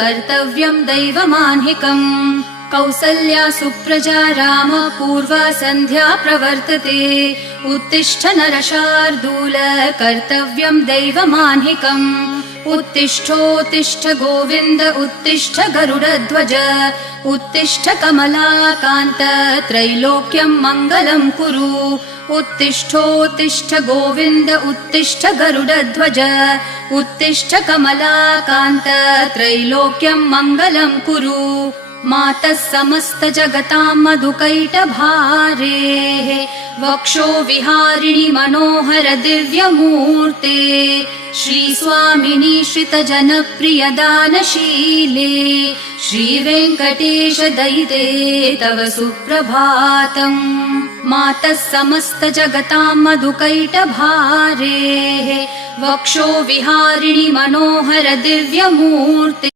कर्तव्यं दैवमान्हिकम् कौसल्या सुप्रजा राम पूर्वा सन्ध्या प्रवर्तते उत्तिष्ठ नरशार्दूल कर्तव्यं दैवमान्हिकम् उत्तिष्ठोत्तिष्ठ गोविन्द उत्तिष्ठ गरुडध्वज उत्तिष्ठ कमलाकान्त त्रैलोक्यं मङ्गलं कुरु उत्तिष्ठोत्तिष्ठ गोविन्द उत्तिष्ठ गरुडध्वज उत्तिष्ठ कमलाकान्त त्रैलोक्यं मङ्गलं कुरु मातः समस्त जगतां मधुकैटभारेः वक्षो विहारिणि मनोहर दिव्यमूर्ते श्रीस्वामिनि श्रितजनप्रिय दानशीले श्रीवेङ्कटेश दयिते तव सुप्रभातम् मातः समस्त जगतां मधुकैटभारेः वक्षो विहारिणि मनोहर दिव्यमूर्ते